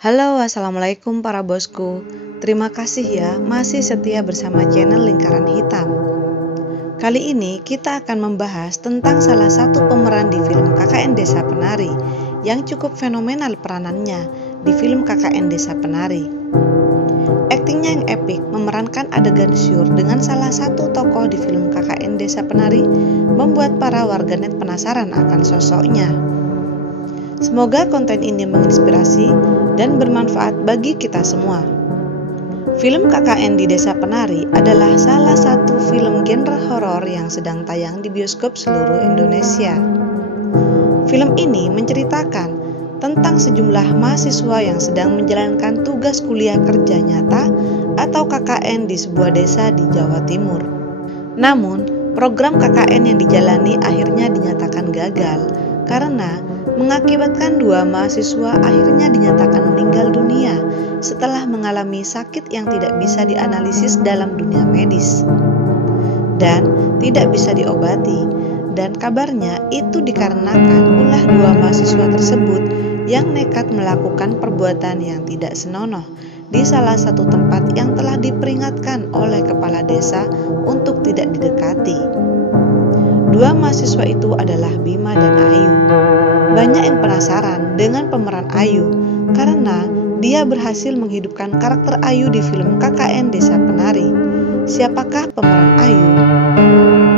Halo, assalamualaikum para bosku. Terima kasih ya masih setia bersama channel Lingkaran Hitam. Kali ini kita akan membahas tentang salah satu pemeran di film KKN Desa Penari yang cukup fenomenal peranannya di film KKN Desa Penari. Aktingnya yang epik memerankan adegan syur dengan salah satu tokoh di film KKN Desa Penari membuat para warganet penasaran akan sosoknya. Semoga konten ini menginspirasi dan bermanfaat bagi kita semua. Film KKN di Desa Penari adalah salah satu film genre horor yang sedang tayang di bioskop seluruh Indonesia. Film ini menceritakan tentang sejumlah mahasiswa yang sedang menjalankan tugas kuliah kerja nyata atau KKN di sebuah desa di Jawa Timur. Namun, program KKN yang dijalani akhirnya dinyatakan gagal karena mengakibatkan dua mahasiswa akhirnya dinyatakan meninggal dunia setelah mengalami sakit yang tidak bisa dianalisis dalam dunia medis dan tidak bisa diobati, dan kabarnya itu dikarenakan ulah dua mahasiswa tersebut yang nekat melakukan perbuatan yang tidak senonoh di salah satu tempat yang telah diperingatkan oleh kepala desa untuk tidak didekati. Dua mahasiswa itu adalah Bima dan Ayu. Banyak yang penasaran dengan pemeran Ayu karena dia berhasil menghidupkan karakter Ayu di film KKN Desa Penari. Siapakah pemeran Ayu?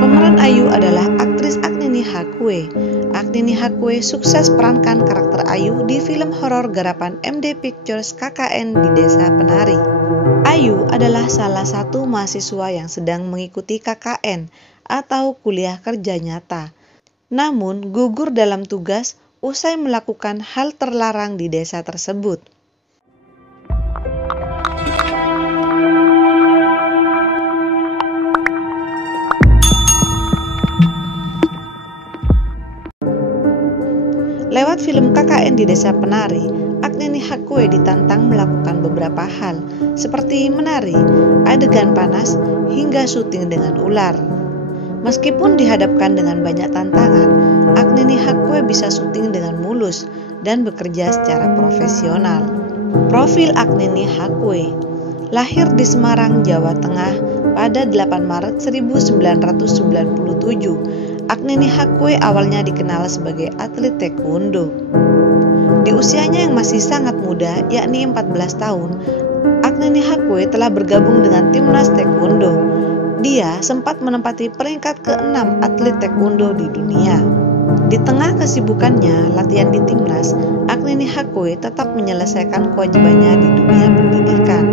Pemeran Ayu adalah aktris Agnini Hakue. Agnini Hakue sukses perankan karakter Ayu di film horor garapan MD Pictures KKN di Desa Penari. Ayu adalah salah satu mahasiswa yang sedang mengikuti KKN atau kuliah kerja nyata, namun gugur dalam tugas usai melakukan hal terlarang di desa tersebut. Lewat film KKN di Desa Penari, Agnini Hakue ditantang melakukan beberapa hal seperti menari, adegan panas, hingga syuting dengan ular. Meskipun dihadapkan dengan banyak tantangan, Agnini Hakue bisa syuting dengan mulus dan bekerja secara profesional. Profil Agnini Hakue: lahir di Semarang, Jawa Tengah pada 8 Maret 1997. Agnini Hakue awalnya dikenal sebagai atlet taekwondo. Di usianya yang masih sangat muda, yakni 14 tahun, Agnini Hakue telah bergabung dengan timnas taekwondo. Dia sempat menempati peringkat ke-6 atlet taekwondo di dunia. Di tengah kesibukannya latihan di timnas, Agnini Hakue tetap menyelesaikan kewajibannya di dunia pendidikan.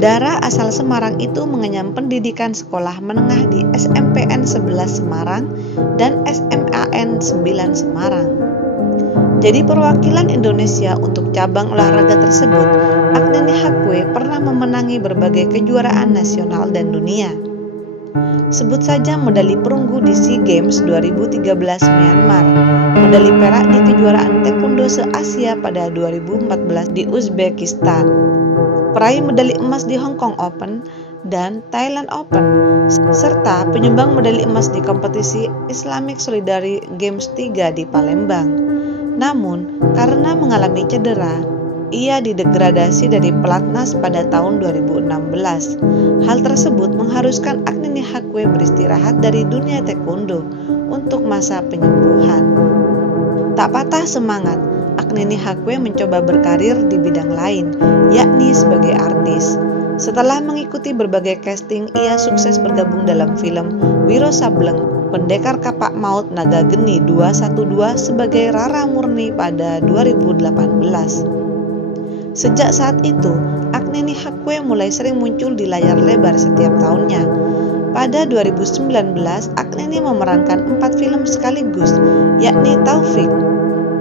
Dara asal Semarang itu mengenyam pendidikan sekolah menengah di SMPN 11 Semarang dan SMAN 9 Semarang. Jadi perwakilan Indonesia untuk cabang olahraga tersebut, Agnini Hakue pernah memenangi berbagai kejuaraan nasional dan dunia. Sebut saja medali perunggu di SEA Games 2013 Myanmar, medali perak di kejuaraan taekwondo se-Asia pada 2014 di Uzbekistan, peraih medali emas di Hong Kong Open dan Thailand Open, serta penyumbang medali emas di kompetisi Islamic Solidarity Games 3 di Palembang. Namun, karena mengalami cedera, ia didegradasi dari pelatnas pada tahun 2016. Hal tersebut mengharuskan Agnini Hakue beristirahat dari dunia taekwondo untuk masa penyembuhan. Tak patah semangat, Agnini Hakue mencoba berkarir di bidang lain, yakni sebagai artis. Setelah mengikuti berbagai casting, ia sukses bergabung dalam film Wiro Sableng, Pendekar Kapak Maut Naga Geni 212 sebagai Rara Murni pada 2018. Sejak saat itu, Agnini Hakue mulai sering muncul di layar lebar setiap tahunnya. Pada 2019, Agnini memerankan 4 film sekaligus, yakni Taufik,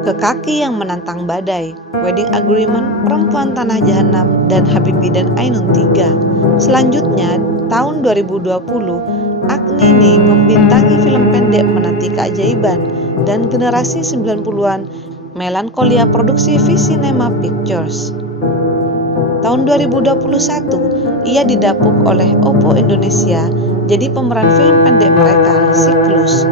Kekaki yang Menantang Badai, Wedding Agreement, Perempuan Tanah Jahanam, dan Habibie dan Ainun 3. Selanjutnya, tahun 2020, Agnini membintangi film pendek Menanti Keajaiban dan generasi 90-an Melankolia produksi V-Cinema Pictures. Tahun 2021, ia didapuk oleh Oppo Indonesia jadi pemeran film pendek mereka, Siklus.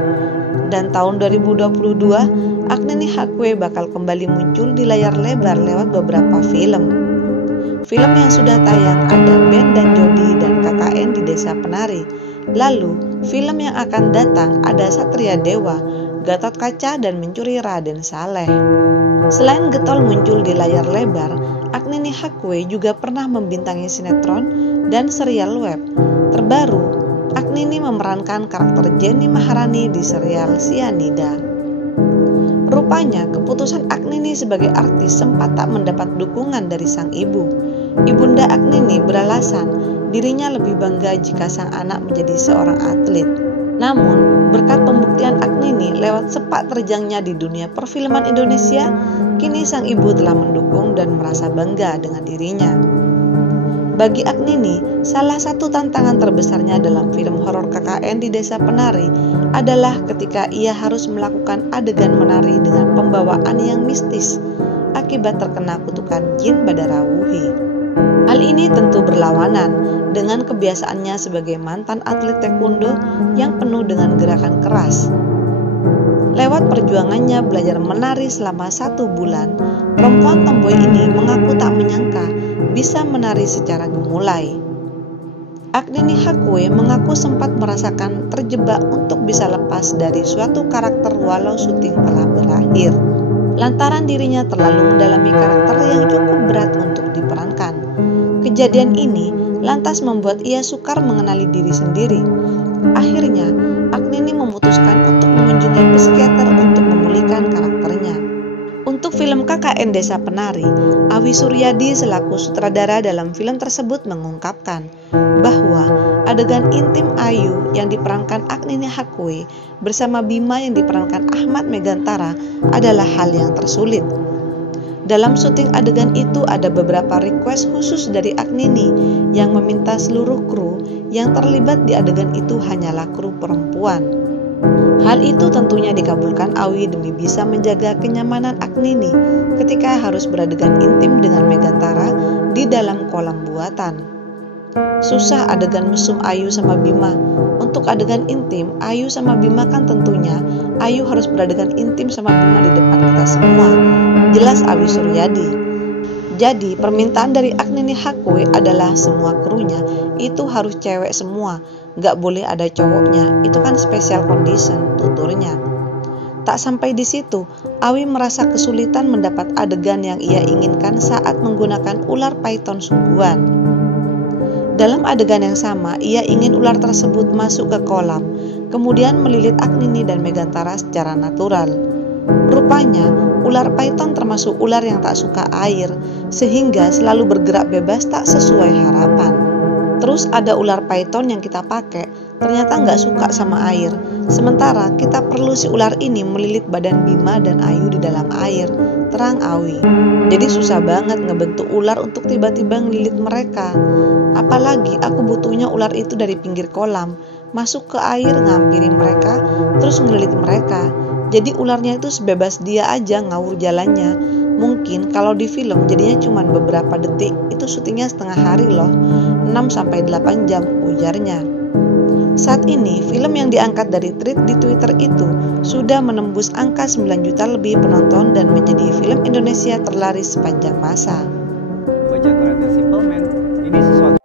Dan tahun 2022, Agni Hathaway bakal kembali muncul di layar lebar lewat beberapa film. Film yang sudah tayang ada Ben dan Jody dan KKN di Desa Penari. Lalu, film yang akan datang ada Satria Dewa, Gatot Kaca dan Mencuri Raden Saleh. Selain getol muncul di layar lebar, Agni Hathaway juga pernah membintangi sinetron dan serial web. Terbaru, Agni memerankan karakter Jenny Maharani di serial Cyanida. Rupanya, keputusan Agni sebagai artis sempat tak mendapat dukungan dari sang ibu. Ibunda Agni beralasan dirinya lebih bangga jika sang anak menjadi seorang atlet. Namun, berkat pembuktian Agni lewat sepak terjangnya di dunia perfilman Indonesia, kini sang ibu telah mendukung dan merasa bangga dengan dirinya. Bagi Agni, salah satu tantangan terbesarnya dalam film horor KKN di Desa Penari adalah ketika ia harus melakukan adegan menari dengan pembawaan yang mistis akibat terkena kutukan jin Badarawuhi. Hal ini tentu berlawanan dengan kebiasaannya sebagai mantan atlet taekwondo yang penuh dengan gerakan keras. Lewat perjuangannya belajar menari selama 1 bulan, perempuan tomboy ini mengaku tak menyangka bisa menari secara gemulai. Agni Hathaway mengaku sempat merasakan terjebak untuk bisa lepas dari suatu karakter walau syuting telah berakhir, lantaran dirinya terlalu mendalami karakter yang cukup berat untuk diperankan. Kejadian ini lantas membuat ia sukar mengenali diri sendiri. Akhirnya, Agni memutuskan untuk mengunjungi psikiater untuk memulihkan karakternya. Untuk film KKN Desa Penari, Awi Suryadi selaku sutradara dalam film tersebut mengungkapkan bahwa adegan intim Ayu yang diperankan Agni Hathaway bersama Bima yang diperankan Ahmad Megantara adalah hal yang tersulit. Dalam syuting adegan itu ada beberapa request khusus dari Agni yang meminta seluruh kru yang terlibat di adegan itu hanyalah kru perempuan. Hal itu tentunya dikabulkan Awi demi bisa menjaga kenyamanan Agni ketika harus beradegan intim dengan Megantara di dalam kolam buatan. Susah adegan mesum Ayu sama Bima. Untuk adegan intim, Ayu sama Bima kan tentunya Ayu harus beradegan intim sama Bima di depan kita semua. Jelas Awi Suryadi. Jadi permintaan dari Agni Hathaway adalah semua krunya itu harus cewek semua, gak boleh ada cowoknya, itu kan special condition, tuturnya. Tak sampai di situ, Awi merasa kesulitan mendapat adegan yang ia inginkan saat menggunakan ular python sungguhan. Dalam adegan yang sama, ia ingin ular tersebut masuk ke kolam, kemudian melilit Agni dan Megantara secara natural. Rupanya, ular python termasuk ular yang tak suka air, sehingga selalu bergerak bebas tak sesuai harapan. Terus ada ular python yang kita pakai, ternyata nggak suka sama air. Sementara kita perlu si ular ini melilit badan Bima dan Ayu di dalam air, terang Awi. Jadi susah banget ngebentuk ular untuk tiba-tiba ngelilit mereka. Apalagi aku butuhnya ular itu dari pinggir kolam, masuk ke air ngampiri mereka, terus ngelilit mereka. Jadi ularnya itu sebebas dia aja ngawur jalannya. Mungkin kalau di film jadinya cuma beberapa detik, itu syutingnya setengah hari loh, 6-8 jam ujarnya. Saat ini film yang diangkat dari tweet di Twitter itu sudah menembus angka 9 juta lebih penonton dan menjadi film Indonesia terlaris sepanjang masa. Baca Korean Simple Man, ini sesuatu